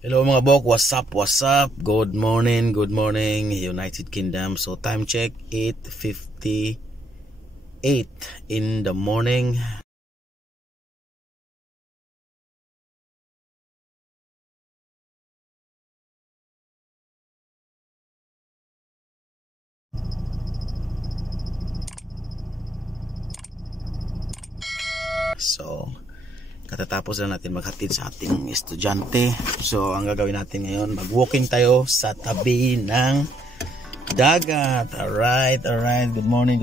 Hello mga bok, what's up, what's up? Good morning, United Kingdom. So time check 8:58 in the morning. So katatapos na natin maghatid sa ating estudyante. So ang gagawin natin ngayon, mag-walking tayo sa tabi ng dagat. Alright. Good morning.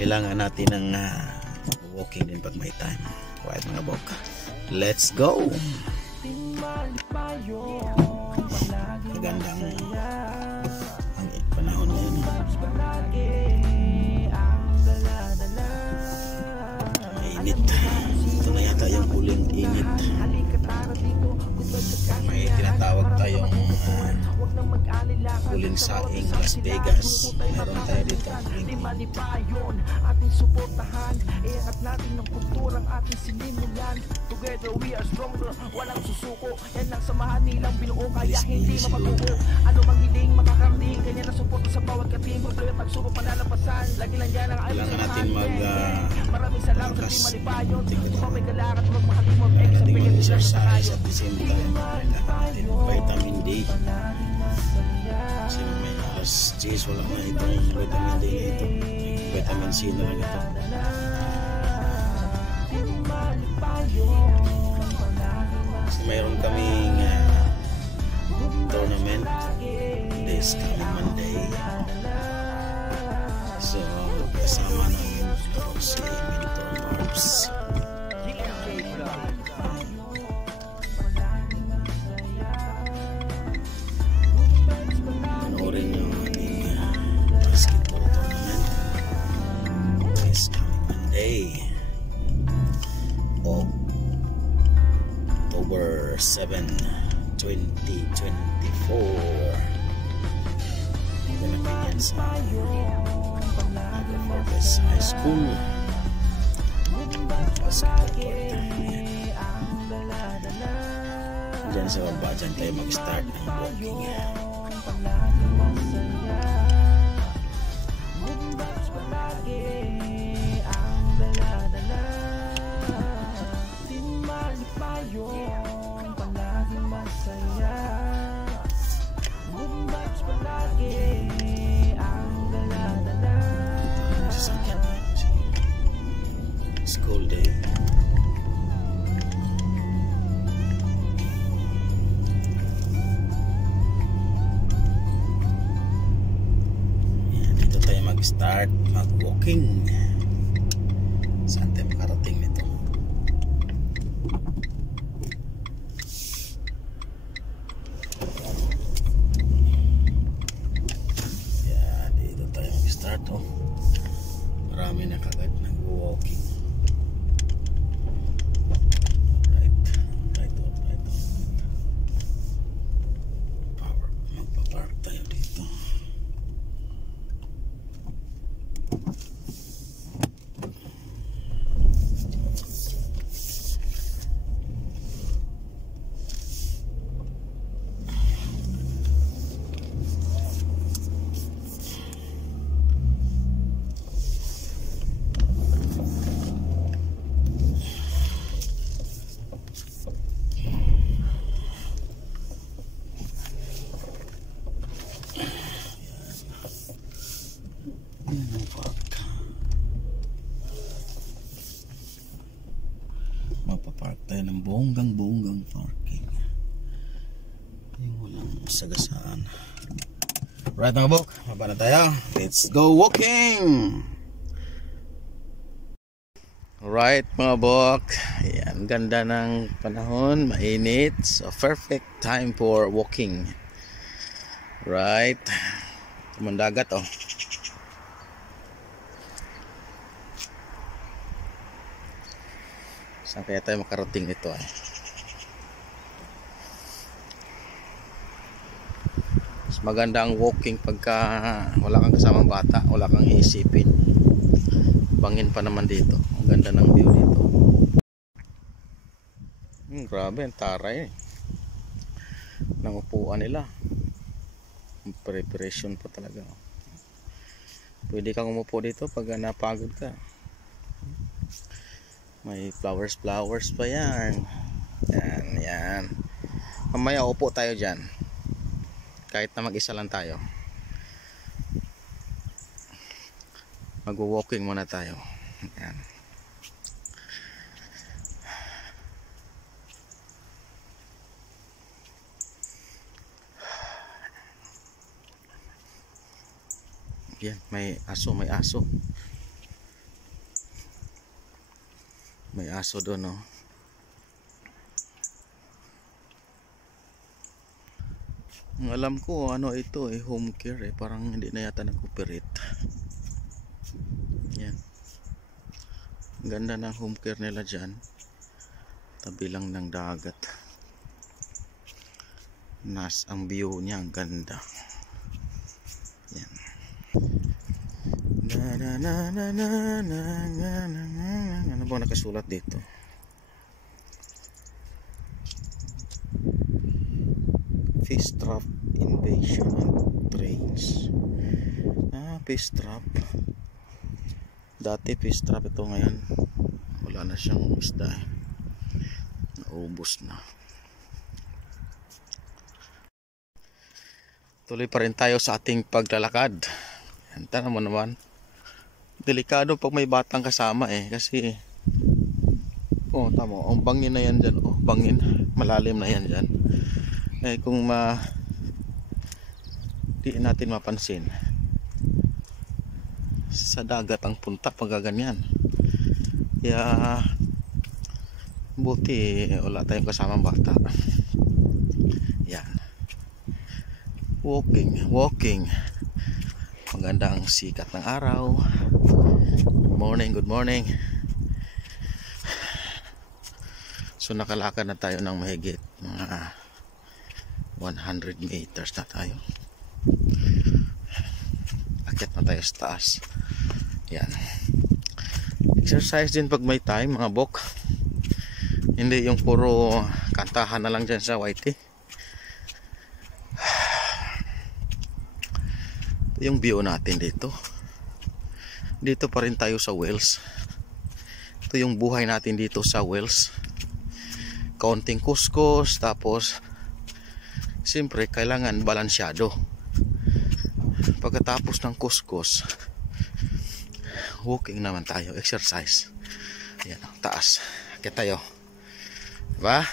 Kailangan natin ng walking din pag may time. Alright mga bok, let's go. Magandang ang panahon ngayon. Mainit. Ito na yata yung huling init. May tinatawag tayong huling saing Las Vegas. Meron tayo dito ating suportahan, iangat natin ng kulturang ating sinimulan. Together we are stronger, walang susuko. Yan ang samahan nilang binuo, kaya hindi mapaguho. Ano mang hiling makakarating, ganyan ang suporta sa bawat kating. Problema pagsubok panalampasan, lagi lang yan ang ayos. Kailangan natin maraming salamat sa Team Malipayon. May galakad, huwag makalimot. Natin mag-exercise at the same time natin vitamin D. Kasi may alas 10 wala na itong vitamin D na ito. Vitamin C na lang ito. Kasi mayroon kaming tournament this coming Monday. So kasama namin si Mentor Marbs. Panoorin nyo ang ating basketball tournament this coming Monday, October 7, 2024. Ganapin yan sa Agrofortes High School basketball court. Diyan sa baba, dyan tayo mag-start ng walking. School day. Yan, dito tayo mag-start mag-walking. Saan tayo makarating nito? Yan, dito tayo mag-start. Marami na kagad nag-walking. Magpa-park tayo dito. Magpa-park tayo ng bonggang parking. Yung walang sagasaan. Right mga bok, maba na tayo. Let's go walking. Right mga bok, ayan, ganda ng panahon, mainit, so perfect time for walking. Right, tumandagat Saan kaya tayo makarating ito Mas maganda ang walking pagka wala kang kasamang bata, wala kang iisipin. Bangin pa naman dito. Ang ganda ng view dito. Grabe, ang taray. ng upuan nila. Preparation pa talaga. Pwede kang umupo dito pag napagod ka. May flowers pa yan. Yan. Mamaya upo tayo dyan. Kahit na mag-isa lang tayo. Mag-walking muna tayo. Yan. Yan, may aso. May aso doon, no. Ang alam ko ano ito home care parang hindi na yata nag-operate. Yan. Ang ganda ng home care nila dyan. Tabi lang ng dagat. Ang view niya ang ganda. Yan. Ano bang nakasulat dito? Fish trap invasion and trains. Fish trap. Dati fish trap ito, ngayon wala na siyang isda. Naubos na. Tuloy pa rin tayo sa ating paglalakad. Tara mo naman. Delikado pag may batang kasama kasi tama, bangin na yan dyan. Bangin, malalim na yan dyan. Kung di natin mapansin, sa dagat ang punta pag ganyan. Kaya buti wala tayong kasamang bata. Yan. Walking. Magandang sikat ng araw. Good morning. So nakalakad na tayo ng mahigit mga 100 meters na tayo. Akyat na tayo sa taas. Yan. Exercise din pag may time, mga bok. Hindi yung puro kantahan na lang dyan sa YT. Yung view natin dito. Dito pa rin tayo sa Wales. Ito yung buhay natin dito sa Wales. Kaunting kuskus, tapos siyempre kailangan balansyado. Pagkatapos ng kuskus, walking naman tayo, exercise. Ayan, taas. Kaya tayo. Diba?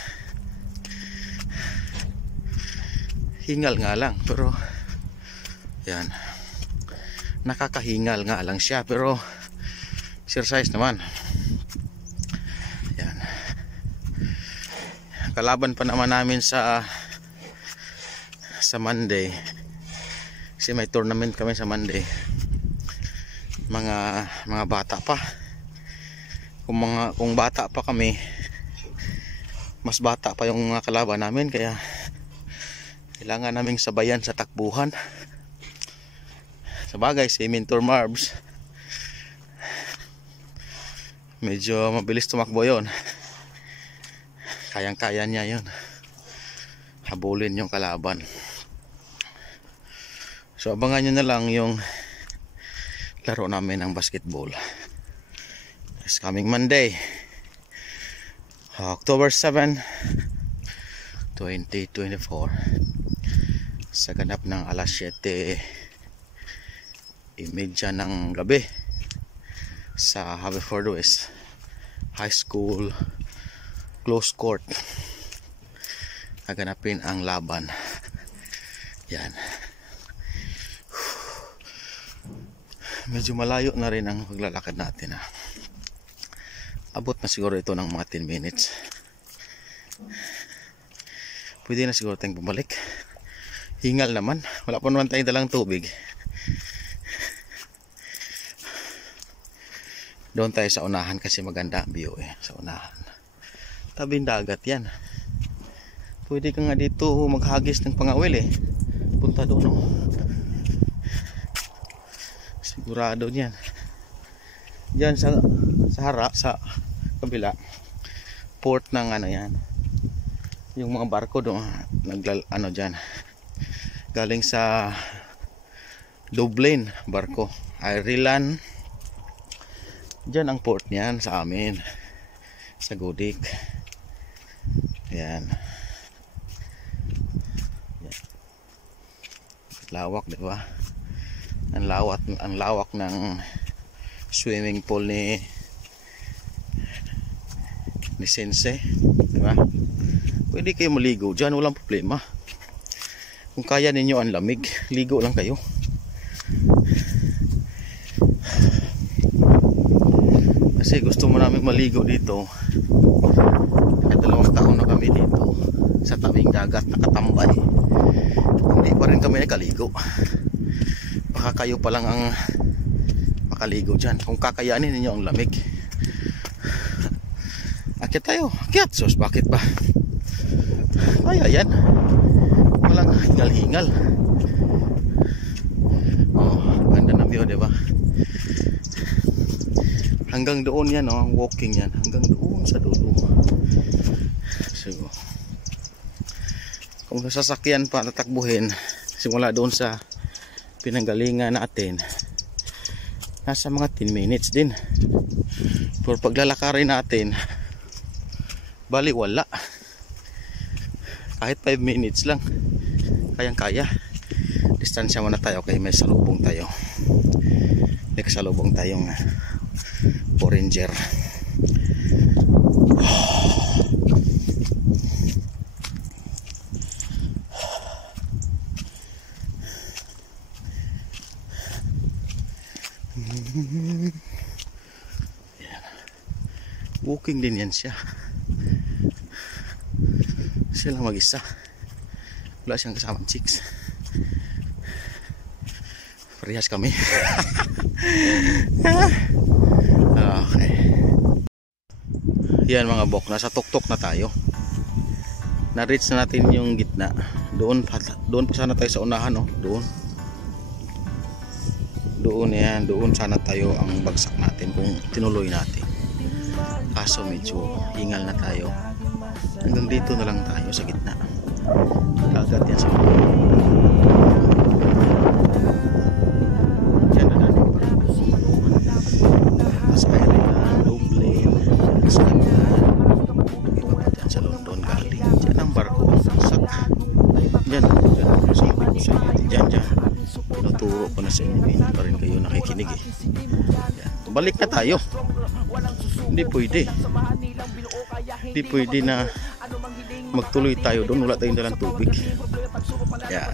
Hingal nga lang, pero yan. Nakakahingal nga lang siya, pero exercise naman. Yan. Kalaban pa naman namin sa Monday. Kasi may tournament kami sa Monday. Mga bata pa. Kung bata pa kami, mas bata pa yung mga kalaban namin, kaya kailangan naming sabayan sa takbuhan. Sabagay, si Mentor Marbs medyo mabilis tumakbo yon. Kayang-kaya niya yon. Habulin yung kalaban. So abangan nyo na lang yung laro namin ng basketball. It's coming Monday, October 7, 2024, sa ganap ng alas 7:30 ng gabi sa Haverford West High School close court. Naganapin ang laban. Yan. Medyo malayo na rin ang paglalakad natin. Abot na siguro ito ng mga 10 minutes. Pwede na siguro tayong bumalik. Hingal naman. Wala pa naman tayong dalang tubig. Doon tayo sa unahan kasi maganda ang view sa unahan. Tabing dagat yan. Pwede ka nga dito maghagis ng pangawil Punta doon Sigurado niyan. Diyan sa harap, sa kabila, port ng yan. yung mga barko doon ano dyan, galing sa Dublin barko, Ireland. Dyan ang port niyan sa amin, sa Gudik. Yan. Lawak, di ba? Ang lawak ng swimming pool ni Sensei, di ba? Pwede kayo maligo dyan, walang problema. Kung kaya ninyo ang lamig, ligo lang kayo. Kasi gusto mo namin maligo dito. Kahit 2 taon na kami dito sa tabing dagat nakatambay, hindi pa rin kami nakaligo. Baka kayo pa lang ang makaligo dyan kung kakayanin ninyo ang lamig. Akit tayo, akit. Sus, bakit ba? Kaya yan, walang hingal-hingal. Oh, ganda na view, diba? Hanggang doon yan, oh, walking yan hanggang doon sa dulo. So, kung sasakyan pa tatakbuhin simula doon sa pinanggalingan natin, nasa mga 10 minutes din. Pero paglalakarin natin, bali wala, kahit 5 minutes lang kayang kaya. Distansya muna tayo kay may salubong tayo, may kasalubong tayong Foreigner. Walking din yan siya. Siya lang mag-isa, wala siyang kasamang chicks. Parehas kami. Okay. Yan mga bok, nasa tuktok na tayo. Na-reach na natin yung gitna. Doon pa sana tayo sa unahan, oh. Doon yan, doon sana tayo ang bagsak natin kung tinuloy natin. Kaso medyo hingal na tayo. Hanggang dito na lang tayo sa gitna. Dagat yan sa dyan na natin barko. Sa Ireland, Dublin, sa dyan sa London galing. Dyan ang barko. Dyan tinuturo ko na sa inyo. Hindi pa rin kayo nakikinig eh. Balik na tayo. Hindi pwede na magtuloy tayo doon, wala tayong dalang tubig. Yan.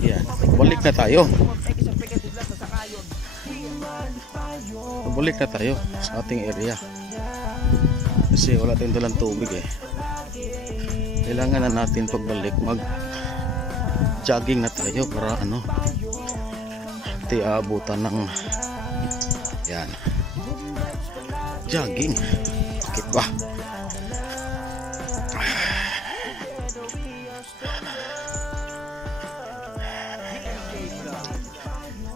Yan. Balik na tayo. Balik na tayo sa ating area. Kasi wala tayong dalang tubig eh. Kailangan na natin pagbalik mag-jogging na tayo para abutan ng yan, jogging. Bakit ba?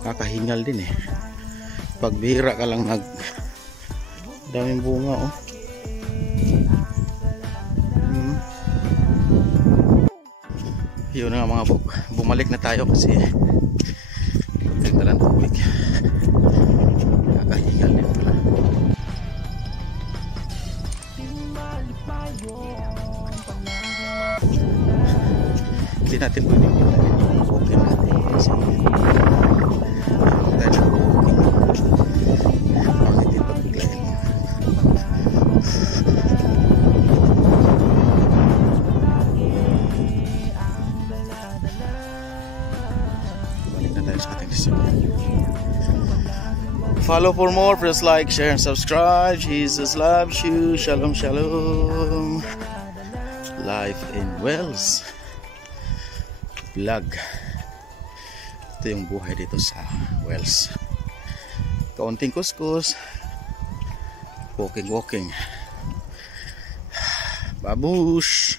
Kakahingal din eh. Pagbihira ka lang daming bunga, oh. Yun nga mga bok, bumalik na tayo kasi dalang tubig. Kakahingal din pala. Hindi natin pwedeng walking natin kasi tayo na walking. Bakit din pagbiglayin mo? Balik na tayo sa ating destination. Follow for more, press like, share and subscribe. Jesus loves you. Shalom, shalom. Life in Wales vlog. Ito yung buhay dito sa Wales. Kaunting kuskus, walking. Babush.